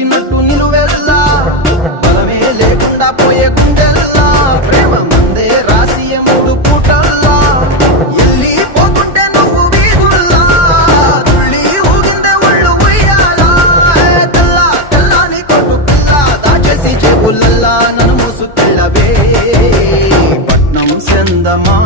వచ్చినట్టు నిలువెల్లా బలమే లేకుండా పోయే గుండెల్లా ప్రేమ మందే రాసి మూడు పూటల్లా ఎల్లి పోతుంటే నువ్వు వీధుల్లా తుళ్ళి ఊగిందే ఒళ్ళు ఉయ్యాలా తెల్ల తెల్లని కొట్టు పిల్ల దాచేసి చెవులల్లా నన్ను మూసుకెళ్ళవే పట్నం సెందమా